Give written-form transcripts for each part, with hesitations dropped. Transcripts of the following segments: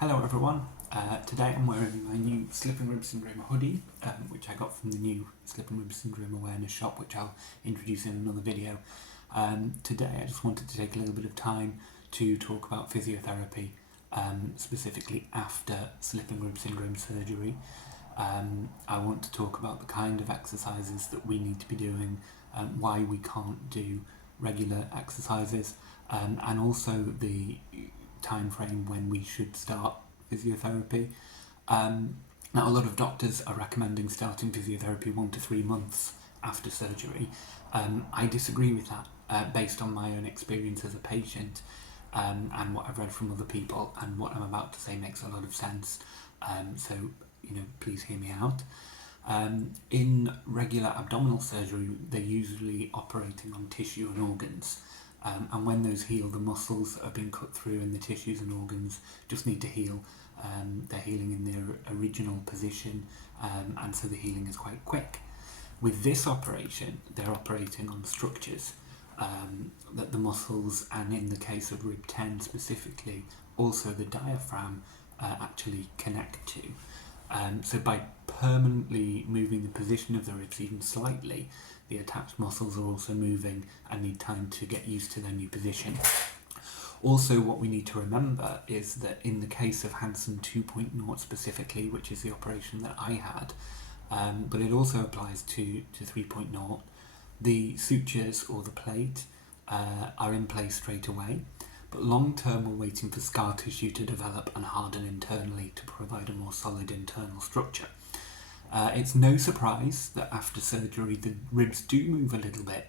Hello everyone, today I'm wearing my new slip and rib syndrome hoodie, which I got from the new slip and rib syndrome awareness shop, which I'll introduce in another video. Today I just wanted to take a little bit of time to talk about physiotherapy, specifically after slip and rib syndrome surgery. I want to talk about the kind of exercises that we need to be doing, why we can't do regular exercises, and also the time frame when we should start physiotherapy. Now, a lot of doctors are recommending starting physiotherapy 1 to 3 months after surgery. I disagree with that based on my own experience as a patient and what I've read from other people, and what I'm about to say makes a lot of sense. So, please hear me out. In regular abdominal surgery, they're usually operating on tissue and organs. And when those heal, the muscles that have been cut through and the tissues and organs just need to heal. They're healing in their original position, and so the healing is quite quick. With this operation, they're operating on structures that the muscles, and in the case of rib 10 specifically, also the diaphragm actually connect to. So by permanently moving the position of the ribs even slightly, the attached muscles are also moving and need time to get used to their new position. Also, what we need to remember is that in the case of Hansen 2.0 specifically, which is the operation that I had, but it also applies to 3.0, the sutures or the plate are in place straight away. But long term, we're waiting for scar tissue to develop and harden internally to provide a more solid internal structure. It's no surprise that after surgery the ribs do move a little bit,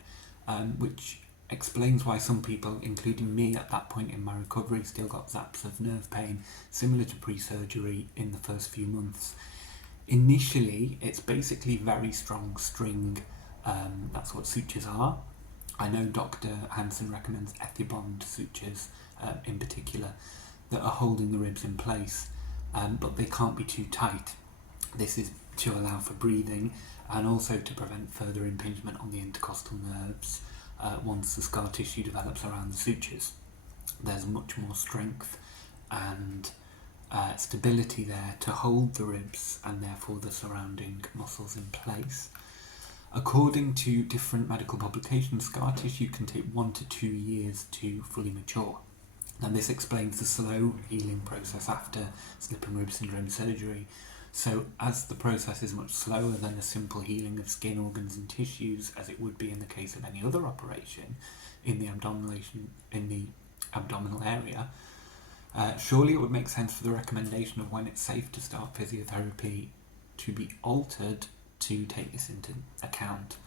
which explains why some people, including me at that point in my recovery, still got zaps of nerve pain similar to pre-surgery in the first few months. Initially, it's basically very strong string. That's what sutures are. I know Dr. Hansen recommends Ethibond sutures in particular that are holding the ribs in place, but they can't be too tight. This is to allow for breathing and also to prevent further impingement on the intercostal nerves once the scar tissue develops around the sutures. There's much more strength and stability there to hold the ribs and therefore the surrounding muscles in place. According to different medical publications, scar tissue can take 1 to 2 years to fully mature. And this explains the slow healing process after slip and rib syndrome surgery. So as the process is much slower than a simple healing of skin, organs and tissues, as it would be in the case of any other operation in the abdominal area, surely it would make sense for the recommendation of when it's safe to start physiotherapy to be altered to take this into account.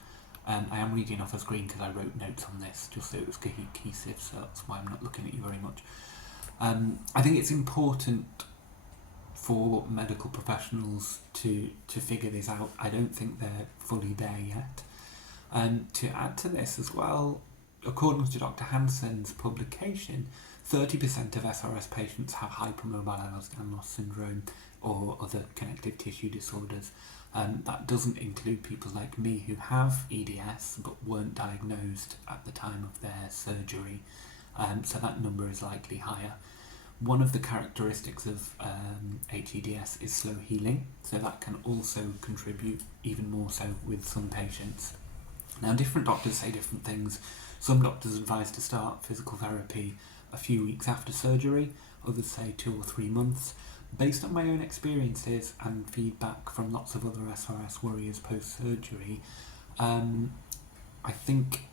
I am reading off a screen because I wrote notes on this just so it was cohesive, so that's why I'm not looking at you very much. I think it's important for medical professionals to figure this out. I don't think they're fully there yet. To add to this as well, according to Dr. Hansen's publication, 30% of SRS patients have hypermobile Ehlers-Danlos loss syndrome or other connective tissue disorders. That doesn't include people like me who have EDS but weren't diagnosed at the time of their surgery, so that number is likely higher. One of the characteristics of HEDS is slow healing, so that can also contribute even more so with some patients. Now, different doctors say different things. Some doctors advise to start physical therapy a few weeks after surgery, others say 2 or 3 months. Based on my own experiences and feedback from lots of other SRS warriors post-surgery, I think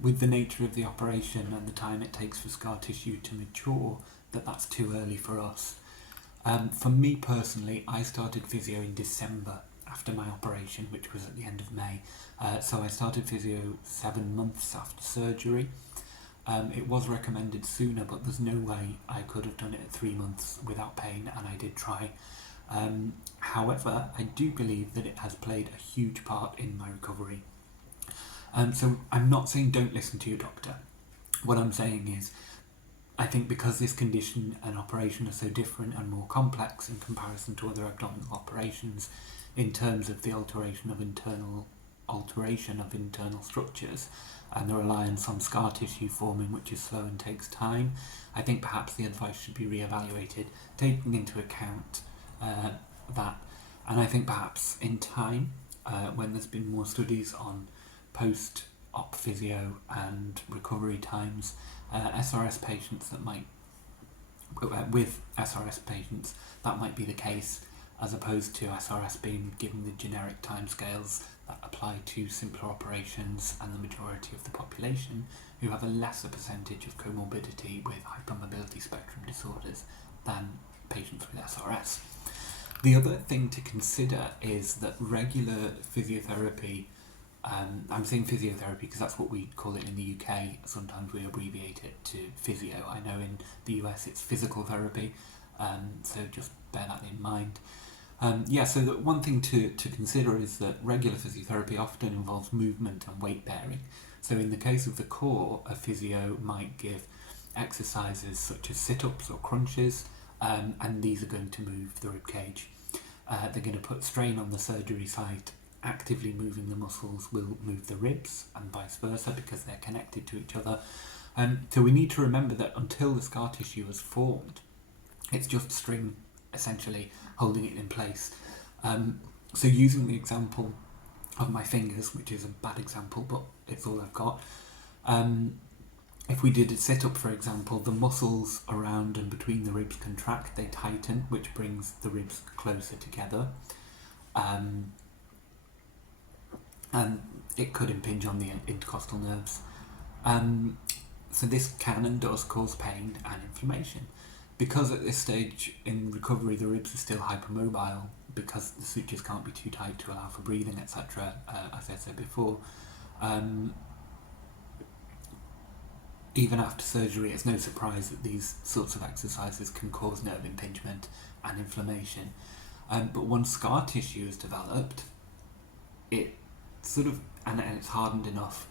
with the nature of the operation and the time it takes for scar tissue to mature, that's too early for us. For me personally, I started physio in December after my operation, which was at the end of May. So I started physio 7 months after surgery. It was recommended sooner, but there's no way I could have done it at 3 months without pain, and I did try. However, I do believe that it has played a huge part in my recovery. So I'm not saying don't listen to your doctor. What I'm saying is, I think because this condition and operation are so different and more complex in comparison to other abdominal operations in terms of the alteration of internal alteration of internal structures and the reliance on scar tissue forming, which is slow and takes time, I think perhaps the advice should be re-evaluated, taking into account that. And I think perhaps in time, when there's been more studies on post-op physio and recovery times, SRS patients that might, with SRS patients, that might be the case, as opposed to SRS being given the generic timescales that apply to simpler operations and the majority of the population who have a lesser percentage of comorbidity with hypermobility spectrum disorders than patients with SRS. The other thing to consider is that regular physiotherapy, I'm saying physiotherapy because that's what we call it in the UK, sometimes we abbreviate it to physio. I know in the US it's physical therapy, so just bear that in mind. So the one thing to consider is that regular physiotherapy often involves movement and weight bearing. So in the case of the core, a physio might give exercises such as sit-ups or crunches, and these are going to move the rib cage. They're going to put strain on the surgery site. Actively moving the muscles will move the ribs and vice versa because they're connected to each other. So we need to remember that until the scar tissue is formed, it's just string essentially holding it in place. So using the example of my fingers, which is a bad example, but it's all I've got. If we did a sit-up, for example, the muscles around and between the ribs contract, they tighten, which brings the ribs closer together. And it could impinge on the intercostal nerves. So this can and does cause pain and inflammation. Because at this stage in recovery the ribs are still hypermobile, because the sutures can't be too tight to allow for breathing, etc., as I said before, even after surgery it's no surprise that these sorts of exercises can cause nerve impingement and inflammation. But once scar tissue is developed, it sort of, and it's hardened enough,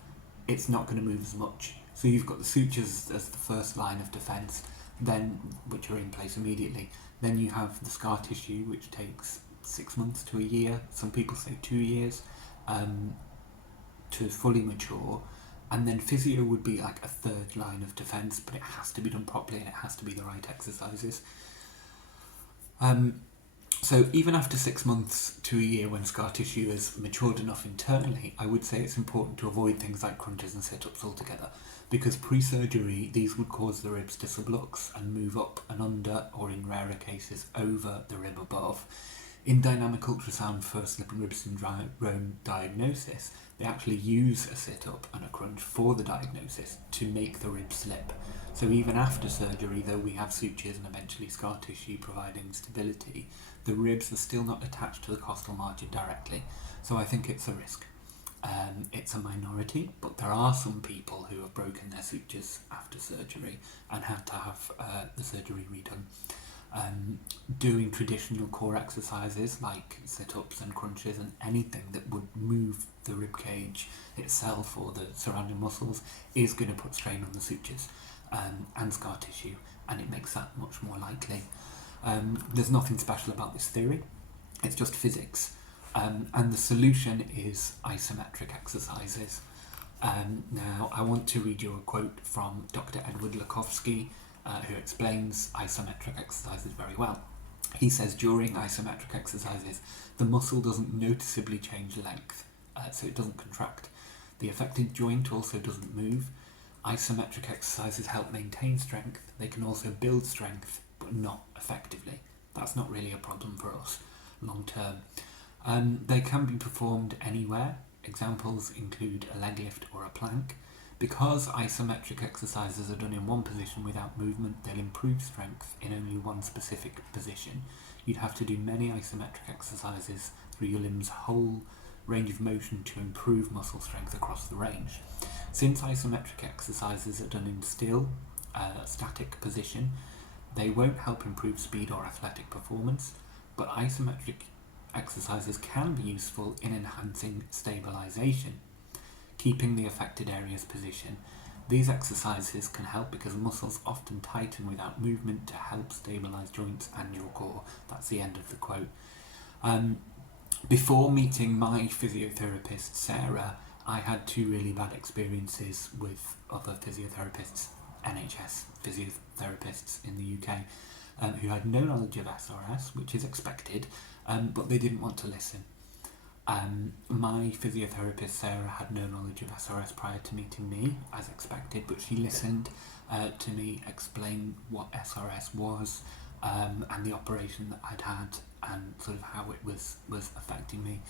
it's not going to move as much. So you've got the sutures as the first line of defence, then which are in place immediately. Then you have the scar tissue, which takes 6 months to a year, some people say 2 years, to fully mature. And then physio would be like a third line of defence, but it has to be done properly and it has to be the right exercises. So even after 6 months to a year, when scar tissue is matured enough internally, I would say it's important to avoid things like crunches and sit-ups altogether, because pre-surgery these would cause the ribs to sublux and move up and under, or in rarer cases over the rib above. In dynamic ultrasound for slip and rib syndrome diagnosis, they actually use a sit-up and a crunch for the diagnosis to make the rib slip. So even after surgery, though we have sutures and eventually scar tissue providing stability, the ribs are still not attached to the costal margin directly. So I think it's a risk. It's a minority, but there are some people who have broken their sutures after surgery and had to have the surgery redone. Doing traditional core exercises like sit-ups and crunches and anything that would move the rib cage itself or the surrounding muscles is going to put strain on the sutures and scar tissue, and it makes that much more likely. There's nothing special about this theory, it's just physics, and the solution is isometric exercises. Now I want to read you a quote from Dr. Edward Lakowski, who explains isometric exercises very well. He says, during isometric exercises, the muscle doesn't noticeably change length, so it doesn't contract. The affected joint also doesn't move. Isometric exercises help maintain strength. They can also build strength, but not effectively. That's not really a problem for us long term. They can be performed anywhere. Examples include a leg lift or a plank. Because isometric exercises are done in one position without movement, they'll improve strength in only one specific position. You'd have to do many isometric exercises through your limb's whole range of motion to improve muscle strength across the range. Since isometric exercises are done in still, static position, they won't help improve speed or athletic performance, but isometric exercises can be useful in enhancing stabilization, keeping the affected area's position. These exercises can help because muscles often tighten without movement to help stabilize joints and your core. That's the end of the quote. Before meeting my physiotherapist, Sarah, I had two really bad experiences with other physiotherapists, NHS physiotherapists in the UK, who had no knowledge of SRS, which is expected, but they didn't want to listen. My physiotherapist, Sarah, had no knowledge of SRS prior to meeting me, as expected, but she listened to me explain what SRS was, and the operation that I'd had, and sort of how it was affecting me,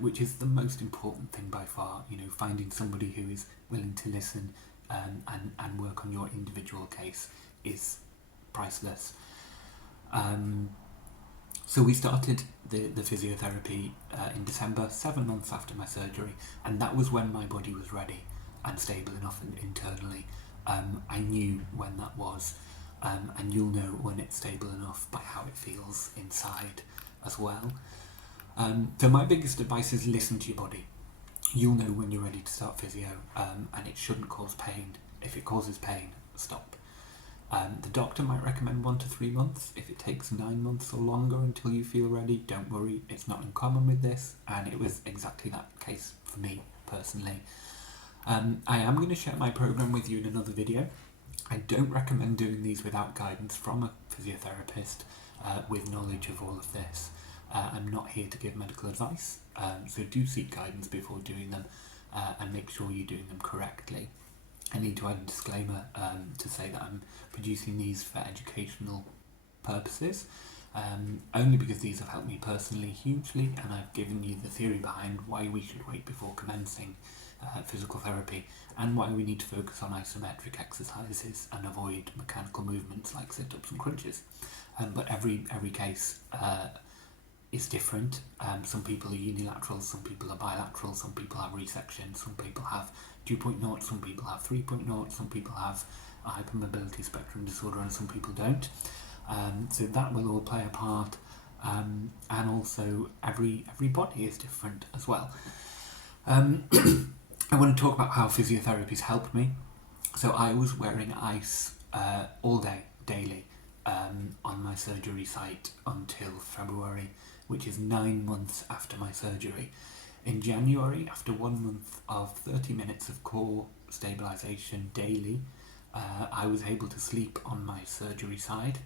which is the most important thing by far. Finding somebody who is willing to listen and work on your individual case is priceless. So we started the physiotherapy in December, 7 months after my surgery, and that was when my body was ready and stable enough internally. I knew when that was, and you'll know when it's stable enough by how it feels inside as well. So my biggest advice is listen to your body. You'll know when you're ready to start physio, and it shouldn't cause pain. If it causes pain, stop. The doctor might recommend 1 to 3 months. If it takes 9 months or longer until you feel ready, don't worry, it's not uncommon with this, and it was exactly that case for me personally. I am going to share my program with you in another video. I don't recommend doing these without guidance from a physiotherapist with knowledge of all of this. I'm not here to give medical advice, so do seek guidance before doing them, and make sure you're doing them correctly. I need to add a disclaimer to say that I'm producing these for educational purposes, only because these have helped me personally hugely, and I've given you the theory behind why we should wait before commencing physical therapy, and why we need to focus on isometric exercises and avoid mechanical movements like sit-ups and crunches. But every case is different. Some people are unilateral, some people are bilateral, some people have resection, some people have 2.0, some people have 3.0, some people have a hypermobility spectrum disorder, and some people don't. So that will all play a part, and also every body is different as well. I want to talk about how physiotherapy's helped me. So I was wearing ice all day, daily, on my surgery site until February, which is 9 months after my surgery. In January, after 1 month of 30 minutes of core stabilisation daily, I was able to sleep on my surgery side,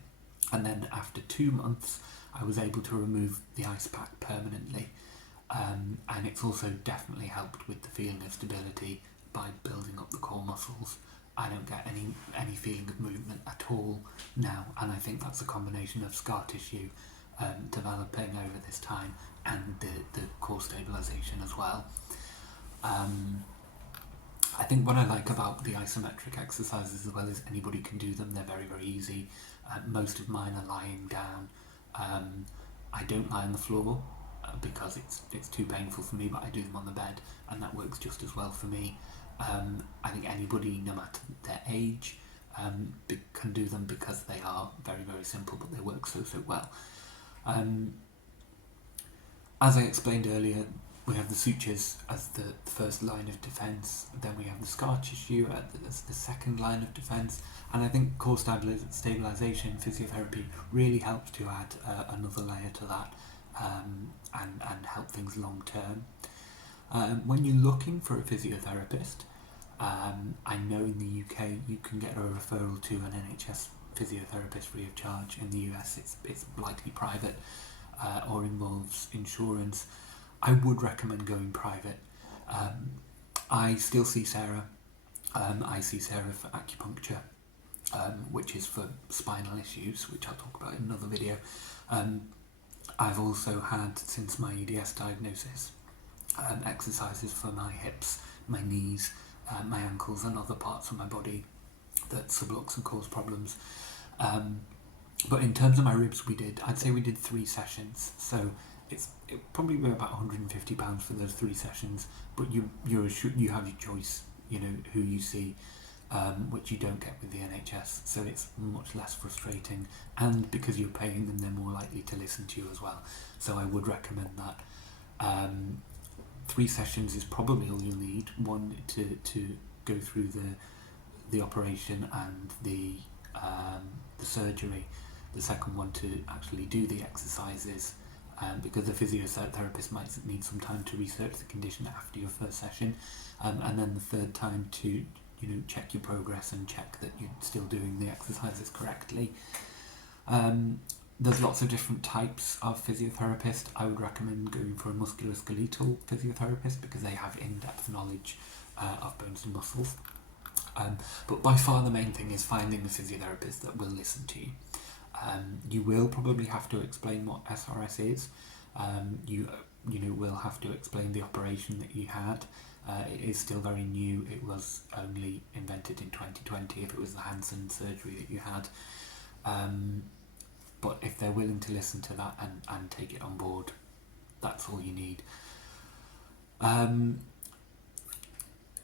and then after 2 months I was able to remove the ice pack permanently, and it's also definitely helped with the feeling of stability by building up the core muscles. I don't get any feeling of movement at all now, and I think that's a combination of scar tissue developing over this time and the core stabilisation as well. I think what I like about the isometric exercises as well is anybody can do them. They're very, very easy. Most of mine are lying down. I don't lie on the floor because it's too painful for me, but I do them on the bed, and that works just as well for me. I think anybody, no matter their age, can do them because they are very, very simple, but they work so well. As I explained earlier, we have the sutures as the first line of defence, then we have the scar tissue as the second line of defence, and I think core stabilisation physiotherapy really helps to add another layer to that, and help things long term. When you're looking for a physiotherapist, I know in the UK you can get a referral to an NHS physiotherapist free of charge. In the US it's likely private, or involves insurance. I would recommend going private. I still see Sarah. I see Sarah for acupuncture, which is for spinal issues, which I'll talk about in another video. I've also had, since my EDS diagnosis, exercises for my hips, my knees, my ankles and other parts of my body that sublux and cause problems. But in terms of my ribs, I'd say we did 3 sessions, so it probably be about £150 for those 3 sessions, but you have your choice, who you see, which you don't get with the NHS, so it's much less frustrating, and because you're paying them, they're more likely to listen to you as well, so I would recommend that. 3 sessions is probably all you'll need, one to go through the operation and the surgery, the second one to actually do the exercises, because the physiotherapist might need some time to research the condition after your first session, and then the third time to check your progress and check that you're still doing the exercises correctly. There's lots of different types of physiotherapist. I would recommend going for a musculoskeletal physiotherapist because they have in-depth knowledge of bones and muscles. But by far the main thing is finding a physiotherapist that will listen to you. You will probably have to explain what SRS is. You will have to explain the operation that you had. It is still very new. It was only invented in 2020 if it was the Hansen surgery that you had. But if they're willing to listen to that and take it on board, that's all you need.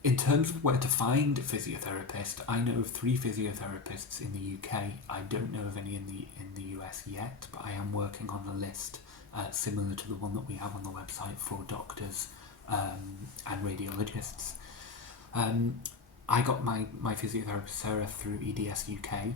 In terms of where to find a physiotherapist, I know of 3 physiotherapists in the UK. I don't know of any in the US yet, but I am working on a list similar to the one that we have on the website for doctors and radiologists. I got my physiotherapist Sarah through EDS UK.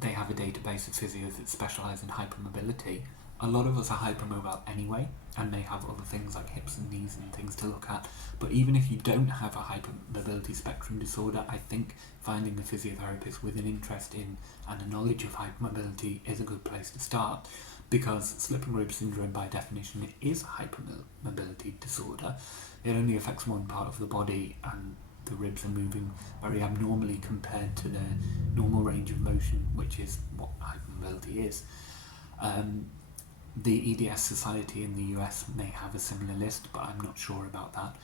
They have a database of physios that specialise in hypermobility. A lot of us are hypermobile anyway, and they have other things like hips and knees and things to look at. But even if you don't have a hypermobility spectrum disorder, I think finding a physiotherapist with an interest in and a knowledge of hypermobility is a good place to start, because slip and rib syndrome by definition is a hypermobility disorder. It only affects one part of the body, and the ribs are moving very abnormally compared to their normal range of motion, which is what hypermobility is. The EDS Society in the US may have a similar list, but I'm not sure about that.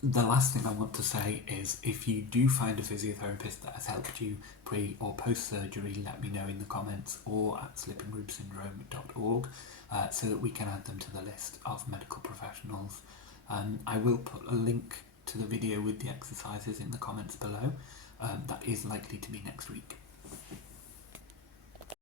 The last thing I want to say is, if you do find a physiotherapist that has helped you pre or post surgery, let me know in the comments or at slipandribsyndrome.org so that we can add them to the list of medical professionals. I will put a link to the video with the exercises in the comments below. That is likely to be next week.